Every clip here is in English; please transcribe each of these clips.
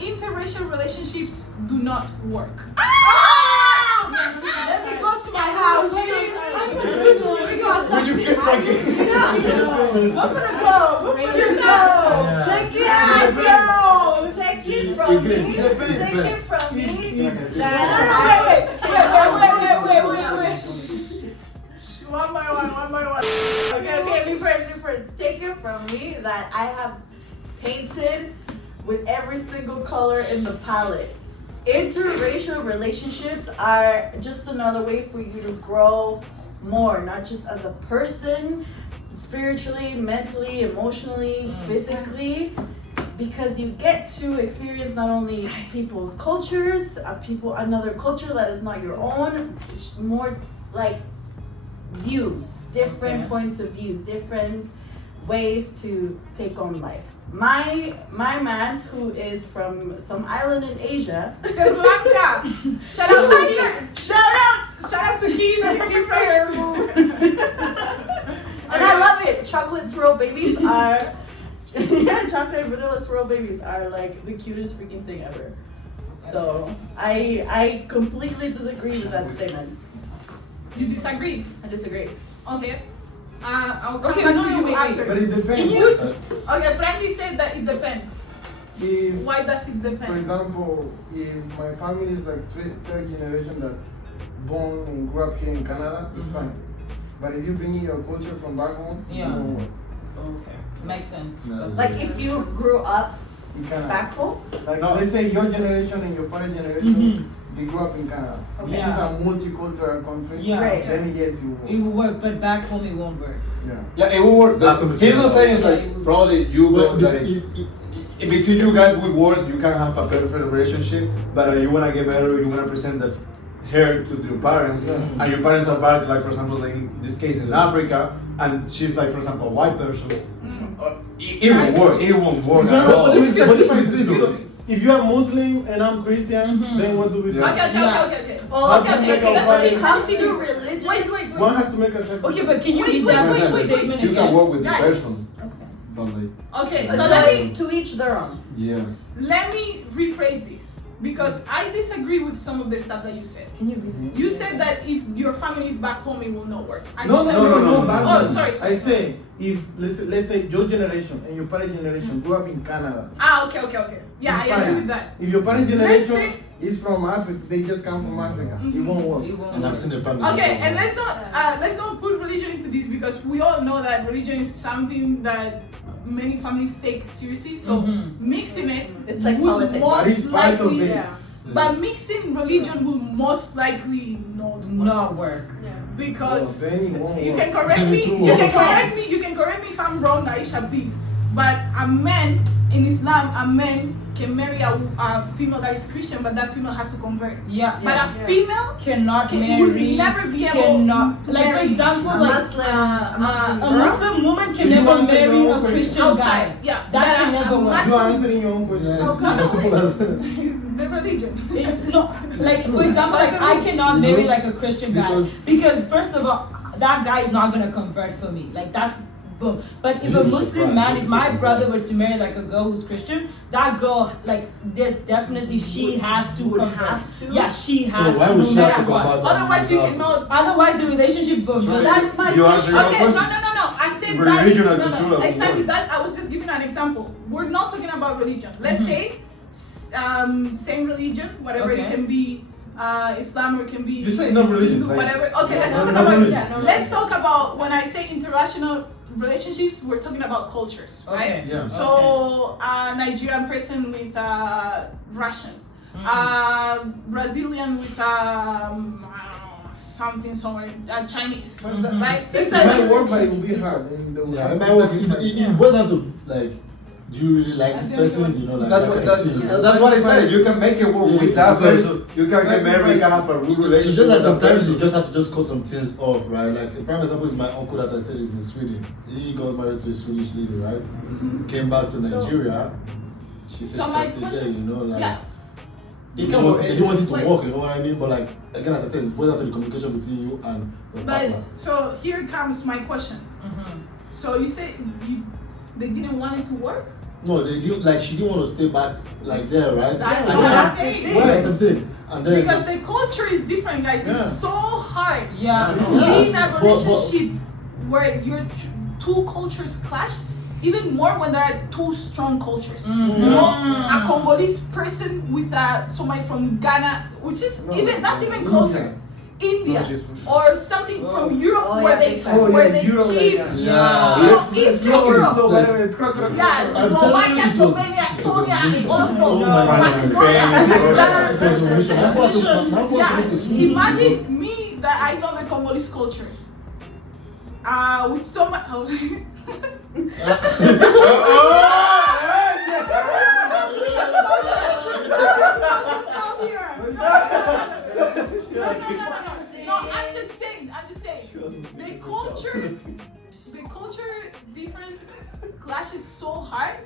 interracial relationships do not work. Let me go to my house. When you kiss my kid. I'm gonna go. Take it, girl. Take it from me. Take it from me. Wait. One by one. Okay, be first. Take it from me that I have painted with every single color in the palette. Interracial relationships are just another way for you to grow more, not just as a person, spiritually, mentally, emotionally, physically, because you get to experience not only people's cultures, another culture that is not your own, more like views, different points of views, different ways to take on life. My man, who is from some island in Asia, Sri Lanka. Shout out to Keen and his pressure. And I love it. Chocolate swirl babies are chocolate vanilla swirl babies are like the cutest freaking thing ever. So I completely disagree with that statement. You disagree? I disagree. Okay. I'll come back to you after. But it depends. Okay, Frankie said that it depends. Why does it depend? For example, if my family is like third generation that born and grew up here in Canada, it's fine. But if you bring in your culture from back home, it won't work. Okay, makes sense. Like if you grew up In Canada. back home, Like let's say your generation and your parent generation, they grew up in Canada. Okay. This is a multicultural country. Yeah. Right. Then yes, you It will. will work, but back home it won't work. Yeah. Yeah, it will work. But he's not saying like probably you go like in between you guys will work. You can have a perfect relationship, but you wanna get married, you wanna present the her to your parents, and your parents are back, like for example, like in this case in Africa, and she's like for example a white person. It won't work. It won't work at all. But if you are Muslim and I'm Christian, then what do we do? Okay. comes to religion. Wait. One has to make a sacrifice. Okay, but can you Wait, read wait, that wait, wait, statement You again? can work with the Guys. person, but like Okay, so So to each their own. let me rephrase this because I disagree with some of the stuff that you said. Can you read this? You said that if your family is back home, it will not work. I No. Back Oh, then. sorry. I say if let's say your generation and your parent generation grew up in Canada. Okay. Yeah, it's I agree fine. with that. If your parent Let's generation say- is from Africa, they just come from Africa. It won't work. It won't And I've work. seen the family. Okay, and let's not put religion into this because we all know that religion is something that many families take seriously. So mixing it, It's like would politics. But it's most part of likely, it. but mixing religion will most likely not work. Not work. Because Well, then it won't you work. can correct me. You can correct me. You can correct me if I'm wrong, Aisha, please. But a man in Islam, a man can marry a female that is Christian, but that female has to convert. Yeah. But a female Cannot will marry. never be able Cannot. to Like for marry example, A like Muslim, a Muslim woman can So you never answer your marry own a question. Christian outside. guy. Yeah, That but can a never work. You are Muslim answering your own question. Oh, It's as simple as is the religion. No, like for example, like I cannot marry like a Christian guy because first of all, that guy is not gonna convert for me. Like that's boom. But if a Muslim man, if my brother were to marry like a girl who's Christian, that girl like there's definitely she has to would convert. have to? Yeah, she So has why to. would she No have to matter what. convert? Otherwise, you cannot. Otherwise, the relationship will just. That's my You question. answer your Okay, no. question. I said Religion and that. culture will Exactly. work. That I was just giving an example. We're not talking about religion. Let's say same religion, whatever Okay. it can be, Islam or it can be. You say no religion, Hindu, like- whatever. Okay, let's No, talk no about. religion. Let's talk about when I say interracial relationships. We're talking about cultures, right? Okay. Yeah. So a Nigerian person with a Russian, Brazilian with something somewhere, Chinese, right? It might work, but it will be hard. And they will Yeah, have it to might work. sacrifice. It's better to like. Do you really like this person? You know, like That's what I said. You can make it work with that person. You can get married, you can have a good It's relationship. just that with that sometimes you person. just have to just cut some things off, right? Like a prime example is my uncle that I said is in Sweden. He got married to a Swedish lady, right? Came back to Nigeria. She said So she my can stay there, question- you know, like Yeah. they It didn't can want work. they didn't want it to Wait. work, you know what I mean? But like again, as I said, it's better to the communication between you and your But partner. so here comes my question. So you say they didn't want it to work? No, they didn't, like, she didn't want to stay back, like, there, right? That's And what then- I'm saying. What I'm saying. And then, Because the culture is different, guys. Yeah. It's so hard Yeah. to be in a But- relationship where your two cultures clash. Even more when there are two strong cultures. Mm-hmm. You know, a Congolese person with somebody from Ghana, which is even closer. India or something from Europe Oh, where yeah, they big time. where they Europe, keep like that. yeah. you know, Eastern Europe. Yes, I'm telling Slovakia, you, Slovenia, it was a Estonia, and mission. all of those. Oh my God. Macedonia, it was a Azerbaijan. mission. My father to Yeah, Sweden. imagine me that I know the Congolese culture. With so much. No, I'm just saying. The culture difference clashes so hard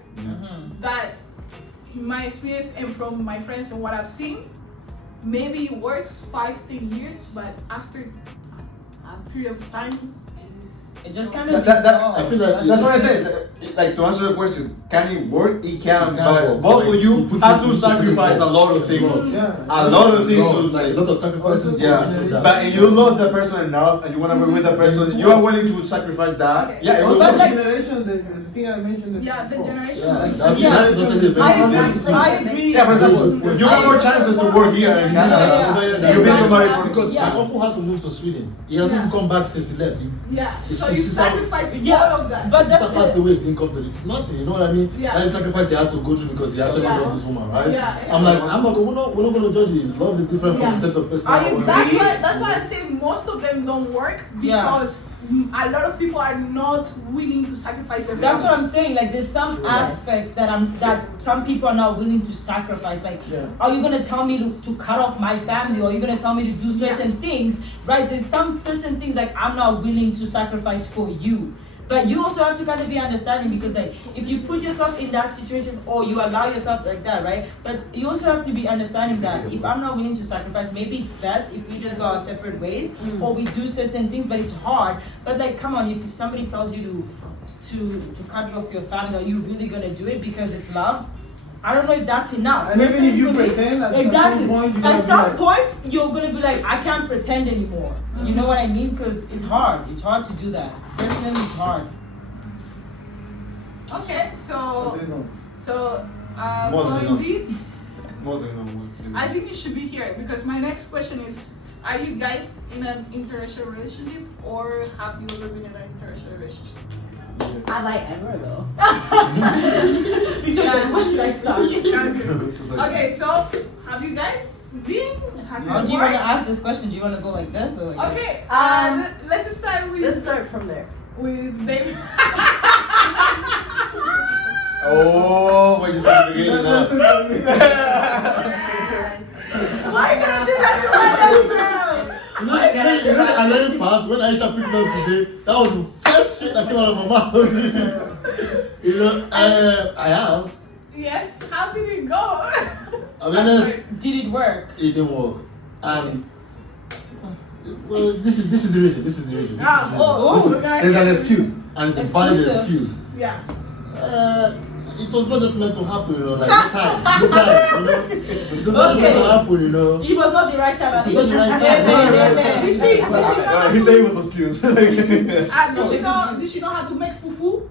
that in my experience and from my friends and what I've seen, maybe it works 5-10 years, but after a period of time, It just kind of I feel like That's what I said. Like, to answer the question, can it work? It can, It can but work. both of Like, you you put have it- to you put it sacrifice a involved. lot of things. Yeah. A lot of things to like a lot of sacrifices. Yeah, Yeah. but if you love the person enough and you want to be with the person, you are willing to sacrifice that. Okay. Yeah, it will Also, work. generation, the thing I mentioned. yeah, the generation. Yeah, thing. that's, Yeah. that's actually a I very agree. good thing. I agree. Yeah, for example, you have more chances to work here in Canada. Yeah. You meet somebody from Because Yeah. my uncle had to move to Sweden. He hasn't Yeah. come back since he left. Yeah, It's- so it's you just sacrifice Yeah, all of that. but His sister that's passed it. away, he didn't come to the nothing, you know what I mean? Yeah. That's the sacrifice he has to go through because he actually Yeah. loves this woman, right? Yeah, yeah. I'm like, we're not gonna judge you. Love is different Yeah. from the type of person. I I agree. want. That's why I say most of them don't work Yeah. because a lot of people are not willing to sacrifice their That's what family. I'm saying. Like, there's some True. aspects that some people are not willing to sacrifice. Like, Yeah. are you gonna tell me to cut off my family, or are you gonna tell me to do certain things? Right? There's some certain things like I'm not willing to sacrifice for you. But you also have to kind of be understanding because, like, if you put yourself in that situation or you allow yourself like that, right? But you also have to be understanding that if I'm not willing to sacrifice, maybe it's best if we just go our separate ways or we do certain things. But it's hard. But like, come on, if somebody tells you to cut off your family, are you really gonna do it because it's love? I don't know if that's enough. And even if you Personally, pretend, at exactly. some point, you're gonna At be some like- point, you're gonna be like, I can't pretend anymore. You know what I mean? Because it's hard. It's hard to do that. Personally, it's hard. Okay, so They don't. Most of following them. this, Most of them. I think you should be here because my next question is: are you guys in an interracial relationship or have you ever been in an interracial relationship? I like ever though. You just like, where should I start? Okay, so have you guys been? Has How it do you want to worked? ask this question? Do you want to go like this or like that? Okay, let's start Let's with start from there. David. Oh, what you said at the beginning now. Why are you gonna do that to my little girl? You know the annoying part when Aisha picked me up today, that was the first shit that came out of my mouth. You know, I have. Yes. How did it go? I mean, honest, Did it work? it didn't work. And well, this is the reason. This is the reason. Oh, There's an excuse, and it's a valid Exclusive. excuse. Yeah. It was not just meant to happen, you know, like no time, you know. It was not just meant to happen, you know. It was not the right time. I It think. was not the right time. Amen. Did she know? He said it was excuse. Did she know how to make fufu?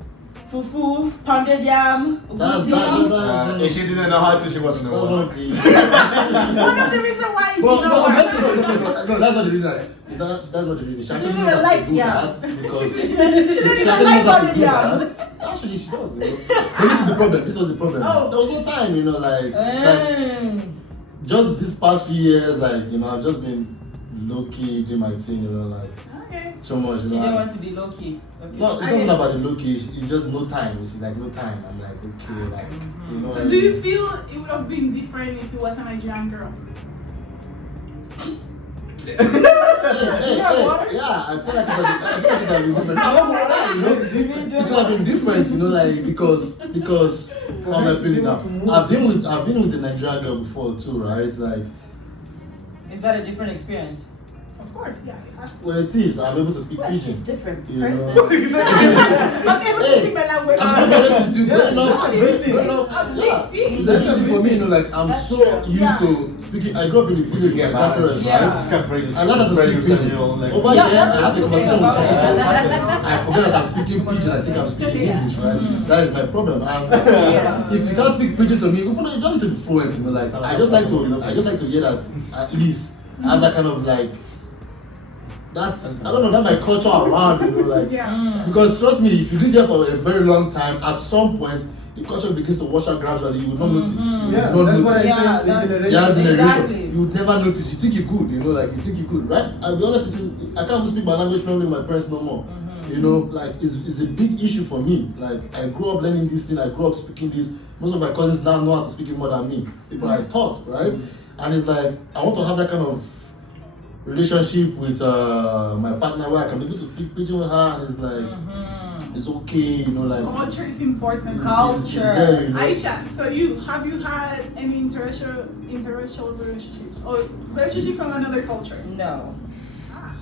Fufu, pounded yam, That's ugusi. If she didn't know how to, she wasn't the one. One of the reasons why it did not work. No, that's not the reason. That's not the reason. She actually didn't knows how like to do yams. that because She didn't she even actually like knows how to pounded do yams. that. Actually, she does. You know? But this is the problem. This was the problem. Oh. There was no time, you know, like just this past few years, like you know, I've just been low key doing my thing, you know, like Okay. so much. She You didn't know, want to be low key. It's okay. no, it's not about the low key. It's just no time. It's like no time. I'm like okay, like you know. So do you feel it would have been different if it was a Nigerian girl? Yeah, I feel like it would have been different. No, I'm alright, you know. It would have been different, you know, like because how am I putting it now? I've been with a Nigerian girl before too, right? Like Is that a different experience? Of course, yeah, it has to. Well, it is. I'm able to speak What a pidgin. different You know? person. I'm able to speak my language. I'm not honest with you. Growing up, It's growing a up, big yeah. thing. It's everything for me, you know, like I'm That's so true. used to speaking. I grew up in the village with my grandparents, Yeah. right? Just can't bring I learned how to speak pidgin. Over Yeah, here, that's I have the the thing conversation with about someone. it. I forget that I'm speaking pidgin. I think I'm speaking English, right? That is my problem. And if you can't speak pidgin to me, even though you don't need to be fluent, you know, like I just like to hear that at least I have that kind of like. That's, I don't know, that's my culture around, you know, like, because trust me, if you live there for a very long time, at some point, the culture begins to wash out gradually, you would not notice. You Yeah, would not that's what I notice. Yeah, said. that's- The Yeah, generation. Exactly. you would never notice, you think you're good, you know, like, you think you're good, right? I'll be honest with you, I can't even speak my language fluently with my parents no more. You know, like, it's a big issue for me. Like, I grew up learning this thing, I grew up speaking this. Most of my cousins now know how to speak it more than me. People I taught, right? And it's like, I want to have that kind of relationship with my partner where I can be able to speak pidgin with her, and it's like it's okay, you know, like Culture is important. Culture. there, you know. Aisha, so have you had any interracial relationships or relationship from another culture? No. Ah,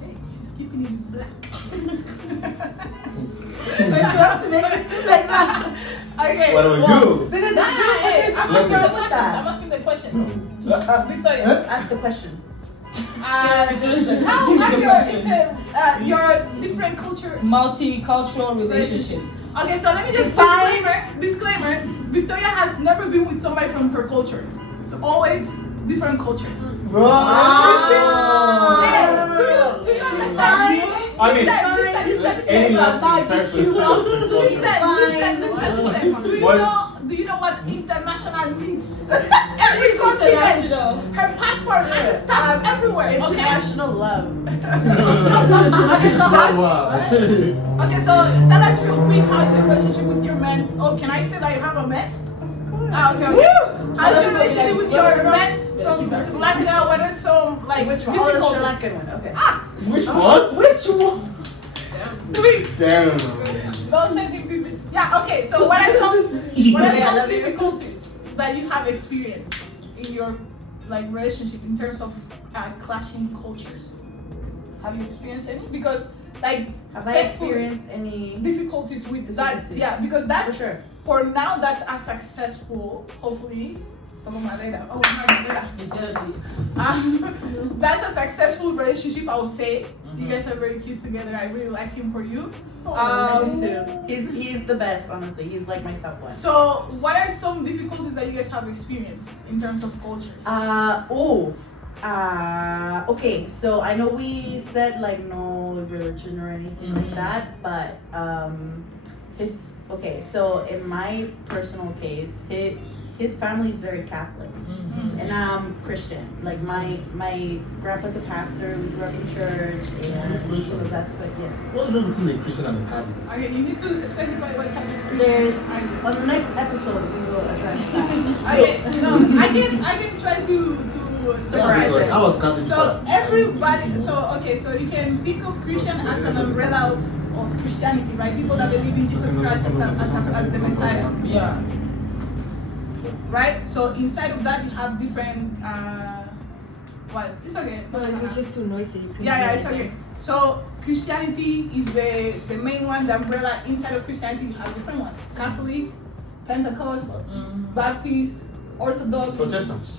hey, she's keeping it black. But you have to make it seem like that. Okay. What about you? Because Nah, it's true, but hey, there's I'm nothing asking the wrong with questions. that. I'm asking the question. Victoria, Ask the question. how have your different culture? Multicultural relationships. Okay, so let me just disclaimer. Victoria has never been with somebody from her culture. It's always different cultures. Hey, do you understand? I mean, any Latin person is still Listen. Do you know what international means? Every continent, her passport has stamps everywhere. Okay. International love. Okay, so tell us real quick, how's your relationship with your men? Oh, can I say that you have a man? Okay. How's your relationship with your men from Sri Lanka? What are some like Which one? Oh, the Sri difficulties? Lankan one. Okay. Which one? Which one? Please. Damn. Don't say anything, please. Yeah. Okay. So what are some difficulties that you have experienced in your like relationship in terms of clashing cultures? Have you experienced any? Because like Have I experienced any difficulties with that? difficulties? Yeah, because that's For sure. for now that's a successful, hopefully. That's a successful relationship, I would say. You guys are very cute together. I really like him for you. Me too. He's the best, honestly. He's like my top one. So, what are some difficulties that you guys have experienced in terms of cultures? Okay, so I know we said like no religion or anything like that, but so in my personal case, his family is very Catholic, and I'm Christian. Like my grandpa's a pastor. We grew up in church, and so that's what. Yes. What's the difference between a Christian and a Catholic? Okay, you need to specify what type of Christian. There's on the next episode we will address that. Okay, no, I can try to summarize Because it. I was Catholic. So everybody, so you can think of Christian as an umbrella of Christianity, right? People that believe in Jesus Christ as the Messiah, Yeah. right? So inside of that you have different, it's okay. It's just too noisy. Yeah, it's okay. So Christianity is the main one, the umbrella. Inside of Christianity you have different ones: Catholic, Pentecost, Baptist, Orthodox, Protestants.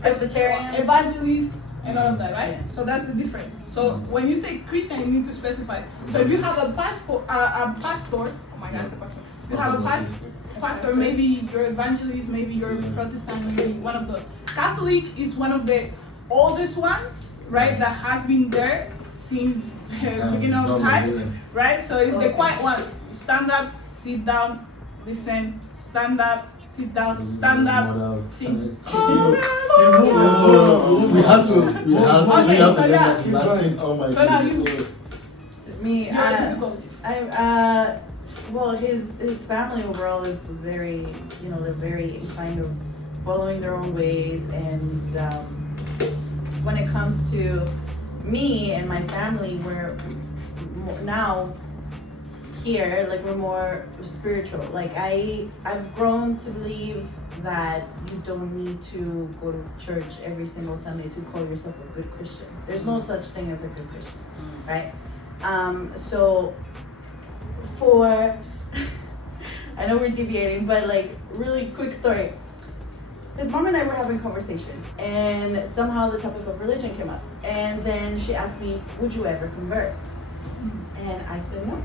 Presbyterian, evangelists, and all of that, right? So that's the difference. So when you say Christian, you need to specify. So if you have a pastor, oh my God, it's a pastor. You have a pastor, maybe you're evangelist, maybe you're Protestant, maybe one of those. Catholic is one of the oldest ones, right? That has been there since the beginning of time, right? So it's the quiet ones. Stand up, sit down, listen. Stand up, sit down, stand up, sing. We have to Okay, so yeah. Latin. Oh my So now you- God. me, Your difficulties. well, his family overall is very, they're very kind of following their own ways, and when it comes to me and my family, where now here, like we're more spiritual. Like I've grown to believe that you don't need to go to church every single Sunday to call yourself a good Christian. There's no such thing as a good Christian, right? So for I know we're deviating, but like really quick story. His mom and I were having conversations, and somehow the topic of religion came up. And then she asked me, "Would you ever convert?" And I said no,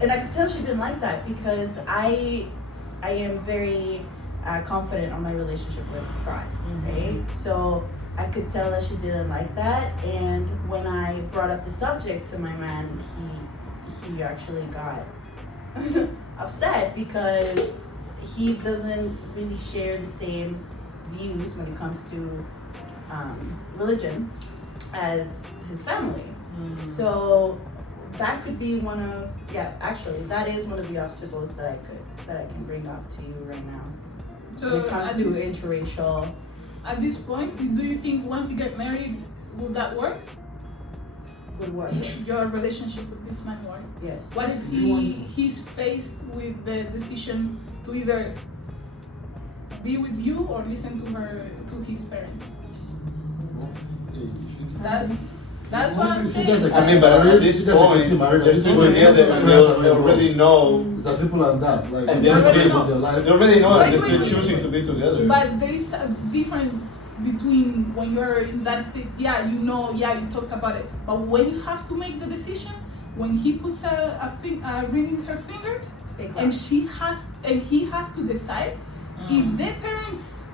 and I could tell she didn't like that because I am very confident on my relationship with God, right? So I could tell that she didn't like that, and when I brought up the subject to my man, he actually got upset because he doesn't really share the same views when it comes to religion as his family. So that could be that is one of the obstacles that I can bring up to you right now. So when it comes to interracial. At this point, do you think once you get married, would that work? Would work. Your relationship with this man work? Yes. What if he's faced with the decision to either be with you or listen to his parents? That's what I'm saying. I mean, but at this point, they're still together and they already know. It's as simple as that. Like, And they they already know that Wait, they're still wait. choosing to be together. But there is a difference between when you're in that state, you talked about it. But when you have to make the decision, when he puts a ring in her finger, and he has to decide if their parents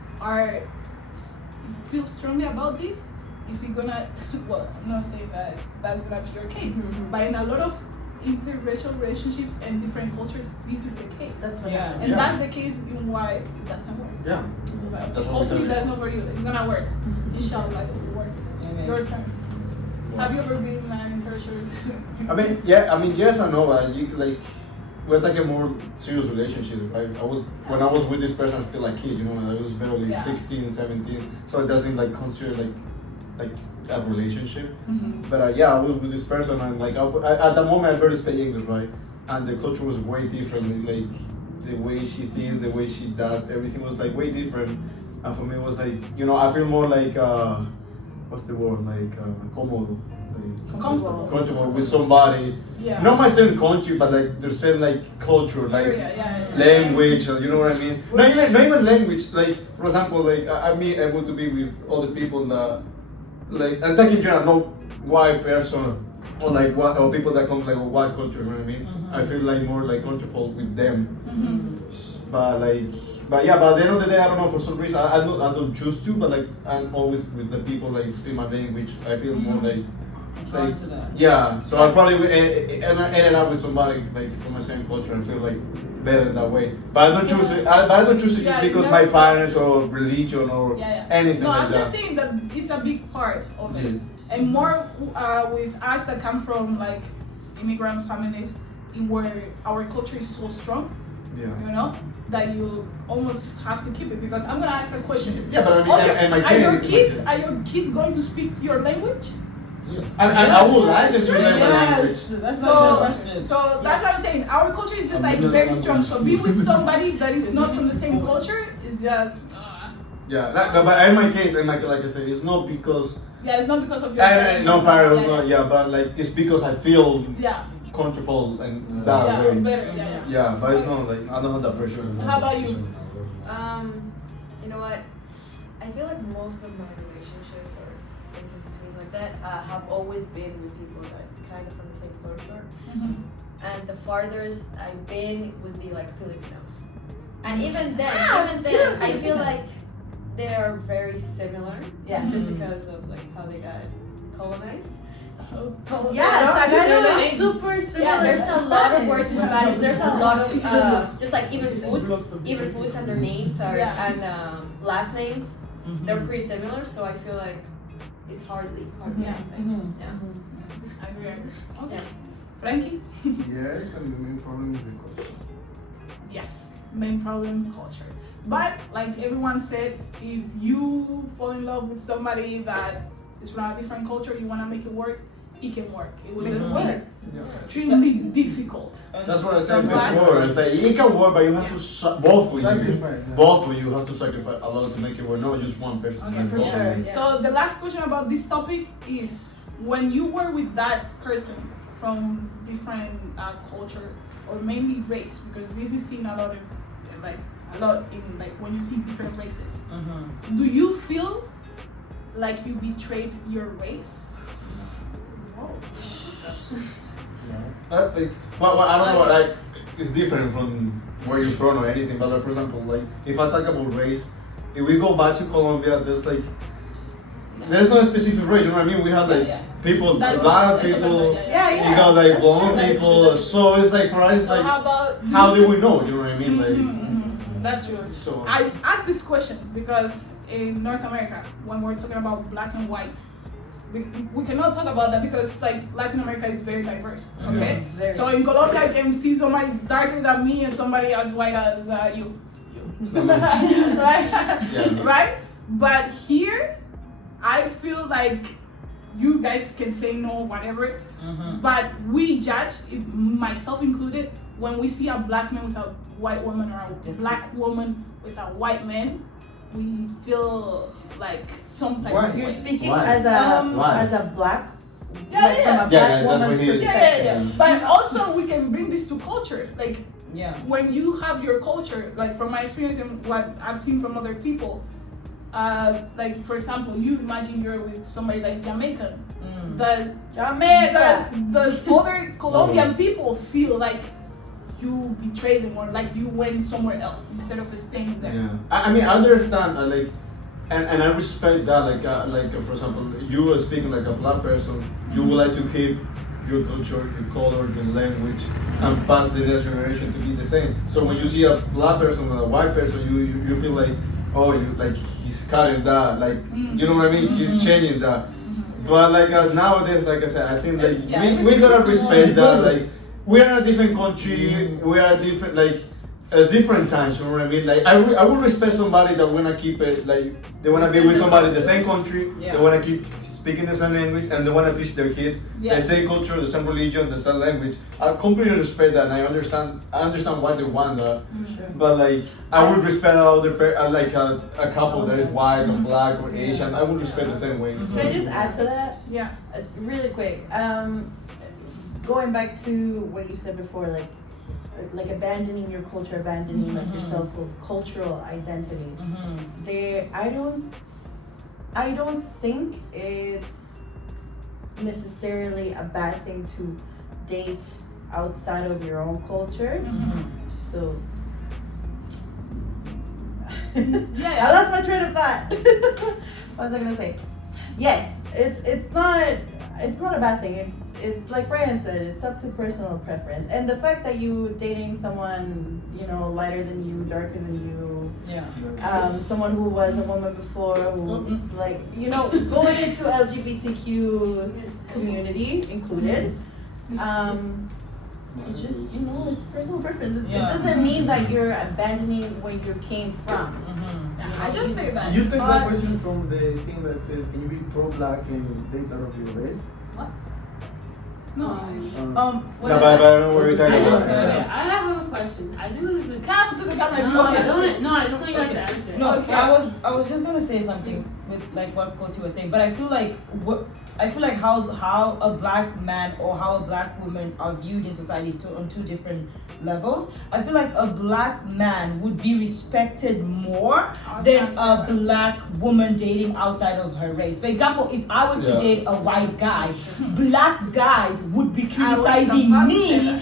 feel strongly about this, is he gonna? Well, I'm not saying that that's gonna be your case, but in a lot of interracial relationships and different cultures, this is the case. That's what That's the case in why it doesn't work. Yeah. But That's what hopefully we that's not for you. It's gonna work. Inshallah, it will work. Amen. Your turn. Have you ever been in an interracial? I mean, yes and no. We're talking more serious relationships, right? When I was with this person, still a kid, I was barely 16, 17, so it doesn't consider like a relationship. But I was with this person, and at the moment I barely speak English, right? And the culture was way different. Like the way she thinks, the way she does, everything was way different. And for me, it was I feel more what's the word? Cómodo. Comfortable with somebody. Yeah. Not my same country, but the same culture, language. You know what I mean? Not even language. For example, I'm able to be with other people that I'm talking in general, no white person or people that come from white culture. You know what I mean? I feel more comfortable with them. But at the end of the day, I don't know, for some reason I don't choose to, but I'm always with the people speak my language. I feel more Drawn to that. Yeah, so I probably ended up with somebody from my same culture and feel better that way. But I don't choose it. I don't choose it just because my parents or religion or anything No, like I'm that. just saying that it's a big part of it, and more with us that come from immigrant families, in where our culture is so strong. Yeah. That you almost have to keep it, because I'm gonna ask a question. Yeah, but I mean, are your kids going to speak your language? Yes. I would like them to learn my language. That's So what the question is. that's what I'm saying. Our culture is just very strong. So be with somebody that is not from the same culture is just. Yeah, but in my case, like I said, it's not because. Yeah, it's not because of your parents. No parents, but it's because I feel. Yeah. Comfortable and that way. Better. Yeah, but it's not I don't have that pressure. How about you? You know what? I feel like most of my relationships or things in between like that have always been with people that are kind of from the same culture. And the farthest I've been would be Filipinos. And even then, I feel like they are very similar. Yeah. Just because of how they got colonized. Tagalog is super similar. Yeah, there's a lot of words in Spanish. There's a lot of just even foods and their names are and last names. They're pretty similar, so I feel like it's hardly. Yeah. I agree. Okay. Yeah. Frankie? Yes, and the main problem is the culture. Yes, main problem, culture. But like everyone said, if you fall in love with somebody that is from a different culture, you want to make it work, it can work. It will just work. extremely difficult. That's what I said Sometimes- before. It's like it can work, but you have to both of you. Sacrifice, yeah. Both of you have to sacrifice a lot to make it work. Not just one person. Okay, Like for both of sure. you. Yeah. So the last question about this topic is, when you were with that person from different culture or mainly race, because this is seen a lot in when you see different races. Do you feel like you betrayed your race? I think. Well, I don't know. Like, it's different from where you're from or anything. But like, for example, like if I talk about race, if we go back to Colombia, there's no specific race. You know what I mean? We have like people, That's black what- people. Yeah, You got like That's blonde true, that is people. true. So it's like for us, it's So like how about how do we know? You know what I mean? Like That's true. so. I asked this question because in North America, when we're talking about black and white, we cannot talk about that because like Latin America is very diverse. Okay, Yes, very. so in Colombia, I can see somebody darker than me and somebody as white as you, right? Yeah. Right? But here, I feel like you guys can say no, whatever. But we judge, myself included, when we see a black man with a white woman or a black woman with a white man, we feel like some type Why? of You're way. speaking Why? as Why? a black, Yeah, like yeah. from a Yeah, black that's woman's what he is. perspective. Yeah. But also we can bring this to culture. Like Yeah. when you have your culture, like from my experience and what I've seen from other people, like for example, you imagine you're with somebody that is Jamaican. The Jamaica. the other Colombian people feel like you betrayed them or like you went somewhere else instead of staying there. Yeah, I mean, I understand, like, and I respect that. Like for example, you are speaking like a black person. You would like to keep your culture, your color, your language, and pass the next generation to be the same. So when you see a black person or a white person, you feel like, oh, you like he's cutting that, like you know what I mean? He's changing that. But like nowadays, like I said, I think like we gotta respect that. Like we are in a different country. We are different, like at different times. You know what I mean? Like I would respect somebody that wanna keep it, like they wanna be with somebody in the same country. Yeah. They wanna keep speaking the same language, and they wanna teach their kids the Yes. same culture, the same religion, the same language. I completely respect that, and I understand why they want that. But like I would respect like a couple that is white or black or Asian. I would respect the same way. Can I just add to that? Yeah. Really quick. Going back to what you said before, like abandoning your culture, abandoning like yourself of cultural identity. I don't think it's necessarily a bad thing to date outside of your own culture. So I lost my train of thought. What was I gonna say? Yes, it's not a bad thing. It's like Bryan said, it's up to personal preference. And the fact that you dating someone, lighter than you, darker than you, someone who was a woman before, who going into LGBTQ community included, it's just, it's personal preference. It doesn't mean that you're abandoning where you came from. I just say that. You take that question from the thing that says, can you be pro-black and date out of your race? No. No, but I don't know what you're talking about. Okay, I have a question. I think this is a Come to the camera. No, I just want you guys to answer. No, Okay. I was just gonna say something with like what Koti was saying, but I feel like how a black man or how a black woman are viewed in society is on two different levels. I feel like a black man would be respected more than a black woman dating outside of her race. For example, if I were to date a white guy, black guys would be criticizing me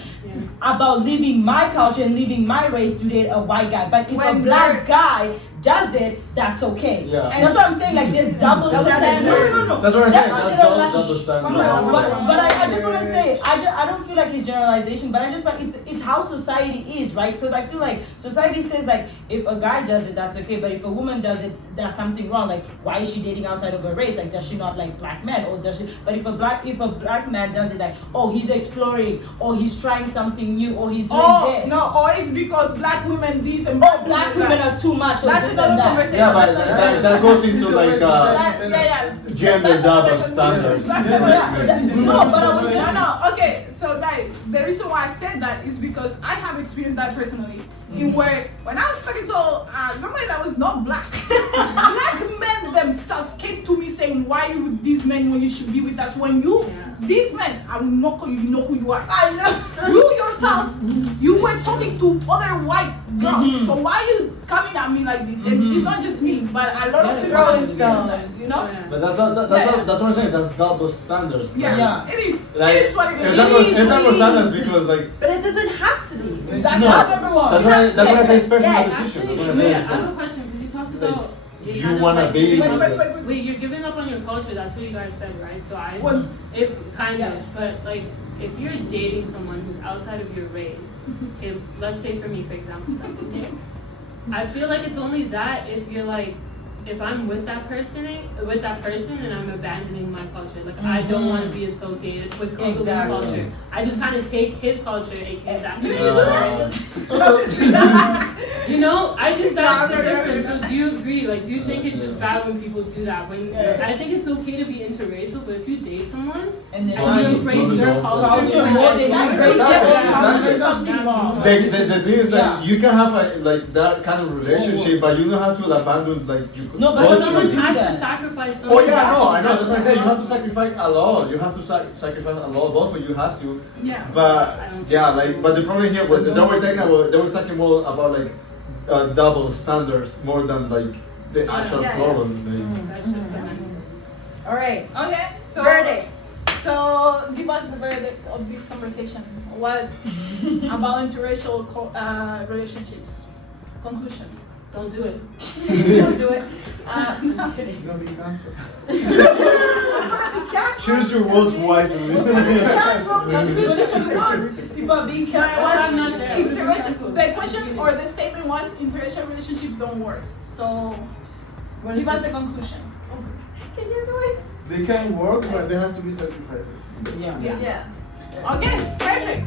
about leaving my culture and leaving my race to date a white guy. But if a black guy does it, that's okay. Yeah. That's what I'm saying. Like there's double standard. No. That's what I'm saying. not That's double standard. But I just want to say, I don't feel like it's generalization, but I just like it's how society is, right? Because I feel like society says like if a guy does it, that's okay, but if a woman does it, there's something wrong. Like why is she dating outside of her race? Like does she not like black men, or does she? But if a black man does it, like oh he's exploring, or he's trying something new, or he's doing this. No, or it's because black women this and black women are too much. That's another conversation. Yeah, but That's not- that goes into like yeah. gender double standards. That's No, but I was just No. Okay, so guys, the reason why I said that is because I have experienced that personally. In where when I was talking to somebody that was not black, black men themselves came to me saying, "Why you with these men when you should be with us? When you, these men, I will not call you. You know who you are. I know you yourself. You were talking to other white girls. So why are you coming at me like this? And it's not just me, but a lot of people have experienced that. You know? But that's what I'm saying. That's double standards. Yeah, it is. Like, it is what it is. It's double standards because like. But it doesn't have to be. That's No, not everyone. That's why I say it's personal Yeah, decision. Actually, That's why I say Maria, it's I have like- a question because you talked about you kind of wanna like be giving with up- the- Wait, you're giving up on your culture. That's what you guys said, right? So Well, it kind yeah. of, but like if you're dating someone who's outside of your race, okay, let's say for me, for example, okay, I feel like it's only that if you're like. If I'm with that person and I'm abandoning my culture, like I don't want to be associated with Congolese culture. I just kind of take his culture, aka that. You know, I think that's the difference. So do you agree? Like, do you think it's just bad when people do that? When I think it's okay to be interracial, but if you date someone and then and you embrace their culture more than that's you embrace exactly- your own culture, exactly. there's something wrong. The thing is that Yeah. you can have like that kind of relationship, but you don't have to abandon like you. No, but culture. Someone do has that. to sacrifice Oh something. yeah, no, I know. That's what I say. You have to sacrifice a lot. You have to sacrifice a lot. Both of you have to. Yeah. But yeah, like, but the problem here was that they were talking more about like double standards more than like the actual Yeah. problem. Like, That's just All right. Okay, so Verdict. So give us the verdict of this conversation. What about interracial relationships? Conclusion. don't do it. Don't do it. I'm kidding. It's gonna be cancer. choose your words wisely. People are being I'm not canceled. there. The question or the statement was interracial relationships don't work. So give us the conclusion. Can you do it? They can work, but there has to be sacrifices. Yeah. Yeah. Yeah. Okay, perfect.